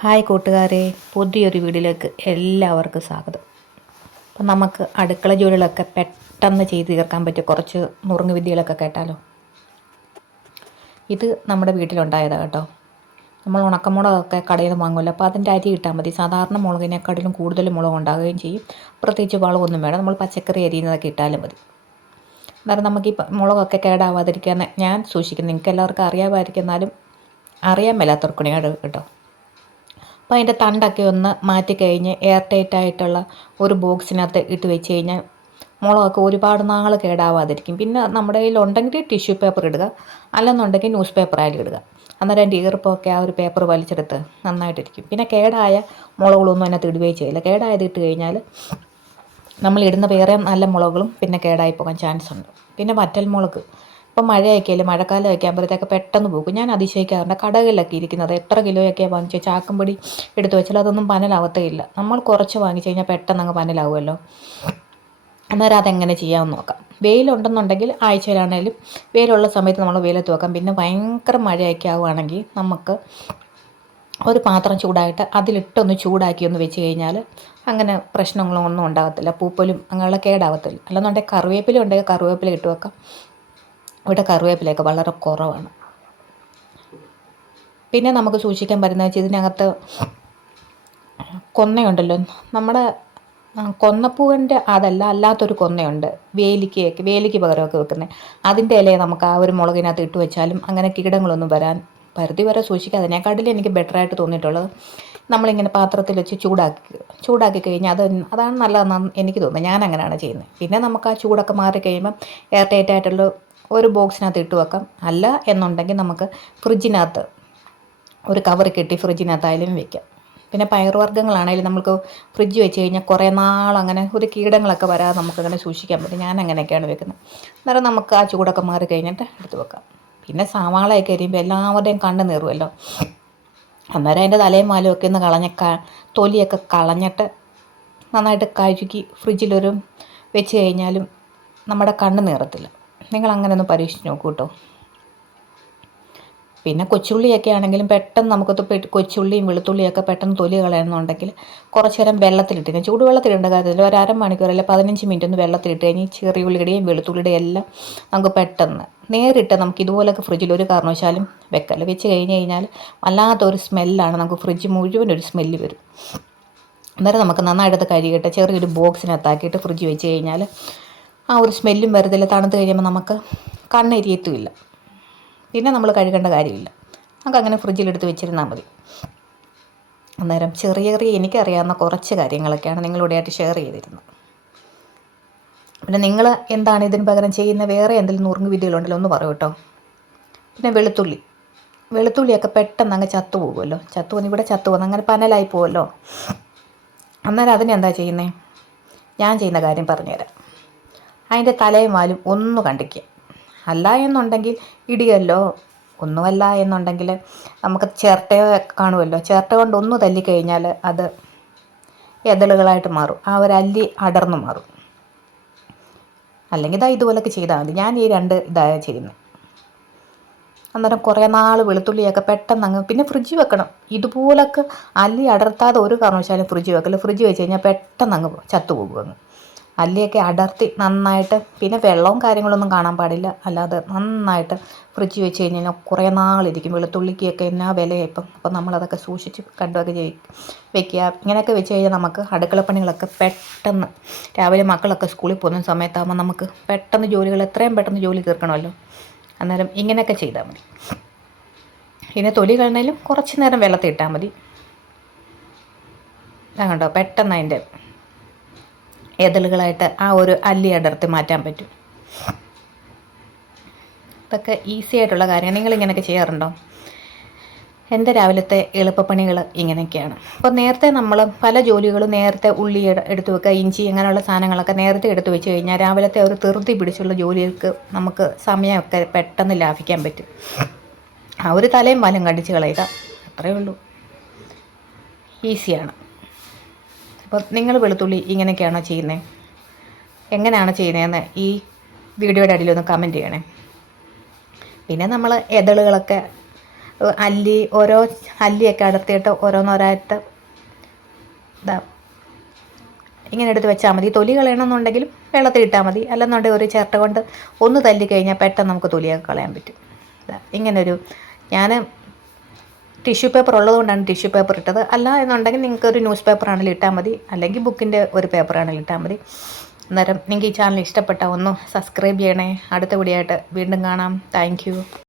Hi കൂട്ടുകാരെ, പുതിയൊരു വീഡിയോയിലേക്ക് എല്ലാവർക്കും സ്വാഗതം. അപ്പം നമുക്ക് അടുക്കള ജോലികളൊക്കെ പെട്ടെന്ന് ചെയ്ത് തീർക്കാൻ പറ്റിയ കുറച്ച് നുറുങ്ങ് വിദ്യകളൊക്കെ കേട്ടാലോ. ഇത് നമ്മുടെ വീട്ടിലുണ്ടായതാണ് കേട്ടോ. നമ്മൾ ഉണക്കമുളകൊക്കെ കടയിൽ നിന്ന് വാങ്ങുമല്ലോ, അപ്പോൾ അതിൻ്റെ അരി ഇട്ടാൽ മതി. സാധാരണ മുളകിനെക്കാട്ടിലും കൂടുതൽ മുളക് ഉണ്ടാകുകയും ചെയ്യും. പ്രത്യേകിച്ച് വളമൊന്നും വേണം, നമ്മൾ പച്ചക്കറി അരിയുന്നതൊക്കെ ഇട്ടാലും മതി. അന്നേരം നമുക്ക് ഈ മുളകൊക്കെ കേടാവാതിരിക്കാൻ ഞാൻ സൂക്ഷിക്കുന്നു. നിങ്ങൾക്ക് എല്ലാവർക്കും അറിയാമായിരിക്കും, എന്നാലും അറിയാൻ മേലാത്തവർക്കുണിയാണ് കേട്ടോ. അപ്പോൾ അതിൻ്റെ തണ്ടൊക്കെ ഒന്ന് മാറ്റിക്കഴിഞ്ഞ് എയർ ടൈറ്റ് ആയിട്ടുള്ള ഒരു ബോക്സിനകത്ത് ഇട്ട് വെച്ച് കഴിഞ്ഞാൽ മുളകൊക്കെ ഒരുപാട് നാൾ കേടാവാതിരിക്കും. പിന്നെ നമ്മുടെ കയ്യിൽ ഉണ്ടെങ്കിൽ ടിഷ്യൂ പേപ്പർ ഇടുക, അല്ലെന്നുണ്ടെങ്കിൽ ന്യൂസ് പേപ്പർ ആയാലും ഇടുക. അന്നേരം അതിൻ്റെ ഈർപ്പമൊക്കെ ആ ഒരു പേപ്പർ വലിച്ചെടുത്ത് നന്നായിട്ടിരിക്കും. പിന്നെ കേടായ മുളകുകളൊന്നും അതിനകത്ത് ഇടുകയും ചെയ്യില്ല. കേടായത് ഇട്ട് കഴിഞ്ഞാൽ നമ്മൾ ഇടുന്ന വേറെ നല്ല മുളകുകളും പിന്നെ കേടായി പോകാൻ ചാൻസ് ഉണ്ട്. പിന്നെ വറ്റൽ മുളക് ഇപ്പം മഴയൊക്കെയല്ലേ, മഴക്കാലമൊക്കെ ആകുമ്പോഴത്തേക്ക് പെട്ടെന്ന് പോകും. ഞാൻ അതിശയിക്കാറുണ്ട്, കടകളിലൊക്കെ ഇരിക്കുന്നത് എത്ര കിലോയൊക്കെ വാങ്ങിച്ച് ചാക്കുംപൊടി എടുത്ത് വെച്ചാൽ അതൊന്നും പനലാവത്തേയില്ല. നമ്മൾ കുറച്ച് വാങ്ങിച്ച് കഴിഞ്ഞാൽ പെട്ടെന്ന് അങ്ങ് പനലാവുമല്ലോ. അന്നേരം അതെങ്ങനെ ചെയ്യാമെന്ന് നോക്കാം. വെയിലുണ്ടെന്നുണ്ടെങ്കിൽ ആഴ്ചയിലാണെങ്കിലും വെയിലുള്ള സമയത്ത് നമ്മൾ വെയിലത്ത് വെക്കാം. പിന്നെ ഭയങ്കര മഴയൊക്കെ ആവുകയാണെങ്കിൽ നമുക്ക് ഒരു പാത്രം ചൂടായിട്ട് അതിലിട്ടൊന്ന് ചൂടാക്കി ഒന്ന് വെച്ച് കഴിഞ്ഞാൽ അങ്ങനെ പ്രശ്നങ്ങളൊന്നും ഉണ്ടാകത്തില്ല. പൂപ്പലും അങ്ങനെയുള്ള കേടാവത്തില്ല. അല്ലെന്നുണ്ടെങ്കിൽ കറിവേപ്പില ഉണ്ടെങ്കിൽ കറിവേപ്പില ഇട്ട് വെക്കാം. ഇവിടെ കറിവേപ്പിലയൊക്കെ വളരെ കുറവാണ്. പിന്നെ നമുക്ക് സൂക്ഷിക്കാൻ പറ്റുന്നത് വെച്ചാൽ ഇതിനകത്ത് കൊന്നയുണ്ടല്ലോ, നമ്മുടെ കൊന്നപ്പൂവിൻ്റെ അതല്ല, അല്ലാത്തൊരു കൊന്നയുണ്ട്. വേലിക്ക് പകരമൊക്കെ വെക്കുന്നത്. അതിൻ്റെ ഇലയെ നമുക്ക് ആ ഒരു മുളകിനകത്ത് ഇട്ട് വെച്ചാലും അങ്ങനെ കീടങ്ങളൊന്നും വരാൻ പരിധി വരെ സൂക്ഷിക്കുക. അതിനെക്കാട്ടിലും എനിക്ക് ബെറ്ററായിട്ട് തോന്നിയിട്ടുള്ളത് നമ്മളിങ്ങനെ പാത്രത്തിൽ വെച്ച് ചൂടാക്കി കഴിഞ്ഞാൽ അതാണ് നല്ലതെന്നാണ് എനിക്ക് തോന്നുന്നത്. ഞാൻ അങ്ങനെയാണ് ചെയ്യുന്നത്. പിന്നെ നമുക്ക് ആ ചൂടൊക്കെ മാറി കഴിയുമ്പം എയർ ടൈറ്റ് ആയിട്ടുള്ള ഒരു ബോക്സിനകത്ത് ഇട്ട് വെക്കാം. അല്ല എന്നുണ്ടെങ്കിൽ നമുക്ക് ഫ്രിഡ്ജിനകത്ത് ഒരു കവർ കെട്ടി ഫ്രിഡ്ജിനകത്തായാലും വെക്കാം. പിന്നെ പയറുവർഗ്ഗങ്ങളാണെങ്കിലും നമുക്ക് ഫ്രിഡ്ജ് വെച്ച് കഴിഞ്ഞാൽ കുറേ നാളങ്ങനെ ഒരു കീടങ്ങളൊക്കെ വരാതെ നമുക്കങ്ങനെ സൂക്ഷിക്കാൻ പറ്റും. ഞാൻ അങ്ങനെയൊക്കെയാണ് വെക്കുന്നത്. അന്നേരം നമുക്ക് ആ ചൂടൊക്കെ മാറി കഴിഞ്ഞിട്ട് എടുത്ത് വെക്കാം. പിന്നെ സവാളയൊക്കെ എരിയുമ്പോൾ എല്ലാവരുടെയും കണ്ണ് നീറുമല്ലോ. അന്നേരം അതിൻ്റെ തലയും വാലും ഒക്കെ ഒന്ന് തൊലിയൊക്കെ കളഞ്ഞിട്ട് നന്നായിട്ട് കഴുകി ഫ്രിഡ്ജിലൊരു വെച്ച് കഴിഞ്ഞാലും നമ്മുടെ കണ്ണ് നീറത്തില്ല. നിങ്ങൾ അങ്ങനെ ഒന്ന് പരീക്ഷിച്ച് നോക്കൂ കേട്ടോ. പിന്നെ കൊച്ചുള്ളിയൊക്കെ ആണെങ്കിലും പെട്ടെന്ന് നമുക്കത് കൊച്ചുള്ളിയും വെളുത്തുള്ളിയൊക്കെ പെട്ടെന്ന് തൊലി കളയണമെന്നുണ്ടെങ്കിൽ കുറച്ച് നേരം വെള്ളത്തിലിട്ട് ചൂടുവെള്ളത്തിലിടേണ്ട കാര്യത്തിൽ ഒരു അരമണിക്കൂർ അല്ലെങ്കിൽ 15 മിനിറ്റ് ഒന്ന് വെള്ളത്തിലിട്ട് കഴിഞ്ഞ് ചെറിയ ഉള്ളിയുടെയും വെളുത്തുള്ളിയുടെയും എല്ലാം നമുക്ക് പെട്ടെന്ന് നേരിട്ട് നമുക്ക് ഇതുപോലൊക്കെ ഫ്രിഡ്ജിൽ ഒരു കാരണവശാലും വെക്കല്ല. വെച്ച് കഴിഞ്ഞാൽ വല്ലാത്തൊരു സ്മെല്ലാണ്, നമുക്ക് ഫ്രിഡ്ജ് മുഴുവൻ ഒരു സ്മെല്ല് വരും. അന്നേരം നമുക്ക് നന്നായിട്ട് കഴുകിയിട്ട് ചെറിയൊരു ബോക്സിനകത്താക്കിയിട്ട് ഫ്രിഡ്ജ് വെച്ച് കഴിഞ്ഞാൽ ആ ഒരു സ്മെല്ലും വരത്തില്ല. തണുത്ത് കഴിയുമ്പോൾ നമുക്ക് കണ്ണെരിയത്തുമില്ല. പിന്നെ നമ്മൾ കഴുകേണ്ട കാര്യമില്ല. നമുക്കങ്ങനെ ഫ്രിഡ്ജിലെടുത്ത് വെച്ചിരുന്നാൽ മതി. അന്നേരം ചെറിയ എനിക്കറിയാവുന്ന കുറച്ച് കാര്യങ്ങളൊക്കെയാണ് നിങ്ങളോടായിട്ട് ഷെയർ ചെയ്തിരുന്നത്. പിന്നെ നിങ്ങൾ എന്താണ് ഇതിന് പകരം ചെയ്യുന്ന വേറെ എന്തെങ്കിലും നുറുങ്ങ് വിദ്യകളുണ്ടല്ലോ ഒന്ന് പറയൂ കേട്ടോ. പിന്നെ വെളുത്തുള്ളിയൊക്കെ പെട്ടെന്ന് അങ്ങ് ചത്തുപോകുമല്ലോ. ഇവിടെ ചത്തുപോകുന്നു, അങ്ങനെ പനലായി പോകുമല്ലോ. അന്നേരം അതിനെന്താ ചെയ്യുന്നത്? ഞാൻ ചെയ്യുന്ന കാര്യം പറഞ്ഞുതരാം. അതിൻ്റെ തലയും വാലും ഒന്ന് കണ്ടിക്കുക. അല്ല എന്നുണ്ടെങ്കിൽ ഇടിയല്ലോ. ഒന്നുമല്ല എന്നുണ്ടെങ്കിൽ നമുക്ക് ചിരട്ടയോ കാണുമല്ലോ, ചിരട്ട കൊണ്ട് ഒന്ന് തല്ലിക്കഴിഞ്ഞാൽ അത് എതളുകളായിട്ട് മാറും. ആ ഒരു അല്ലി അടർന്നു മാറും. അല്ലെങ്കിൽ ഇതുപോലൊക്കെ ചെയ്താൽ മതി. ഞാൻ ഈ 2 ഇതാണ് ചെയ്യുന്നത്. അന്നേരം കുറേ നാൾ വെളുത്തുള്ളിയൊക്കെ പെട്ടെന്ന് അങ്ങ് പിന്നെ ഫ്രിഡ്ജ് വെക്കണം. ഇതുപോലൊക്കെ അല്ലി അടർത്താതെ ഒരു കാരണവശാലും ഫ്രിഡ്ജ് വെക്കല്. ഫ്രിഡ്ജ് വെച്ച് കഴിഞ്ഞാൽ പെട്ടെന്ന് അങ്ങ് ചത്തുപോകും. അങ്ങ് അല്ലിയൊക്കെ അടർത്തി നന്നായിട്ട്, പിന്നെ വെള്ളവും കാര്യങ്ങളൊന്നും കാണാൻ പാടില്ല. അല്ലാതെ നന്നായിട്ട് ഫ്രിഡ്ജ് വെച്ച് കഴിഞ്ഞാൽ കുറേ നാളിരിക്കും. വെളുത്തുള്ളിക്കൊക്കെ എന്നാ വിലയാണ് ഇപ്പം. അപ്പം നമ്മളതൊക്കെ സൂക്ഷിച്ച് കണ്ടൊക്കെ വെക്കുക. ഇങ്ങനെയൊക്കെ വെച്ച് കഴിഞ്ഞാൽ നമുക്ക് അടുക്കളപ്പണികളൊക്കെ പെട്ടെന്ന്, രാവിലെ മക്കളൊക്കെ സ്കൂളിൽ പോകുന്ന സമയത്താകുമ്പോൾ നമുക്ക് പെട്ടെന്ന് എത്രയും പെട്ടെന്ന് ജോലി തീർക്കണമല്ലോ. അന്നേരം ഇങ്ങനെയൊക്കെ ചെയ്താൽ മതി. പിന്നെ തൊലി കളഞ്ഞാലും കുറച്ച് നേരം വെള്ളത്തിൽ ഇട്ടാൽ മതി. കണ്ടോ, പെട്ടെന്ന് അതിൻ്റെ എതളുകളായിട്ട് ആ ഒരു അല്ലി അടർത്തി മാറ്റാൻ പറ്റും. ഇതൊക്കെ ഈസി ആയിട്ടുള്ള കാര്യം. നിങ്ങളിങ്ങനെയൊക്കെ ചെയ്യാറുണ്ടോ? എൻ്റെ രാവിലത്തെ എളുപ്പപ്പണികൾ ഇങ്ങനെയൊക്കെയാണ്. അപ്പോൾ നേരത്തെ നമ്മൾ പല ജോലികളും നേരത്തെ ഉള്ളി എടുത്ത് വെക്കുക, ഇഞ്ചി അങ്ങനെയുള്ള സാധനങ്ങളൊക്കെ നേരത്തെ എടുത്ത് വെച്ച് കഴിഞ്ഞാൽ രാവിലത്തെ ഒരു ധൃതി പിടിച്ചുള്ള ജോലികൾക്ക് നമുക്ക് സമയമൊക്കെ പെട്ടെന്ന് ലാഭിക്കാൻ പറ്റും. ആ ഒരു തലയും വാലും കടിച്ച് കളയുക, അത്രയേ ഉള്ളൂ. ഈസിയാണ്. അപ്പോൾ നിങ്ങൾ വെളുത്തുള്ളി ഇങ്ങനെയൊക്കെയാണോ ചെയ്യുന്നത്? എങ്ങനെയാണ് ചെയ്യുന്നതെന്ന് ഈ വീഡിയോയുടെ അടിയിലൊന്ന് കമൻറ്റ് ചെയ്യണേ. പിന്നെ നമ്മൾ എതളുകളൊക്കെ ഓരോ അല്ലിയൊക്കെ അടർത്തിയിട്ട് ഓരോന്നോരായിട്ട് ഇതാ ഇങ്ങനെ എടുത്ത് വെച്ചാൽ മതി. തൊലി കളയണമെന്നുണ്ടെങ്കിലും വെള്ളത്തിൽ ഇട്ടാൽ മതി, അല്ലെന്നുണ്ടെങ്കിൽ ഒരു ചിരട്ട കൊണ്ട് ഒന്ന് തല്ലി കഴിഞ്ഞാൽ പെട്ടെന്ന് നമുക്ക് തൊലിയൊക്കെ കളയാൻ പറ്റും. ഇങ്ങനൊരു ഞാൻ ടിഷ്യൂ പേപ്പർ ഉള്ളതുകൊണ്ടാണ് ടിഷ്യൂ പേപ്പർ ഇട്ടത്. അല്ല എന്നുണ്ടെങ്കിൽ നിങ്ങൾക്ക് ഒരു ന്യൂസ് പേപ്പർ ആണെങ്കിലും ഇട്ടാൽ മതി, അല്ലെങ്കിൽ ബുക്കിൻ്റെ ഒരു പേപ്പർ ആണെങ്കിലും ഇട്ടാൽ മതി. അന്നേരം നിങ്ങൾക്ക് ഈ ചാനൽ ഇഷ്ടപ്പെട്ടാൽ ഒന്ന് സബ്സ്ക്രൈബ് ചെയ്യണേ. അടുത്ത വീഡിയോ ആയിട്ട് വീണ്ടും കാണാം. താങ്ക്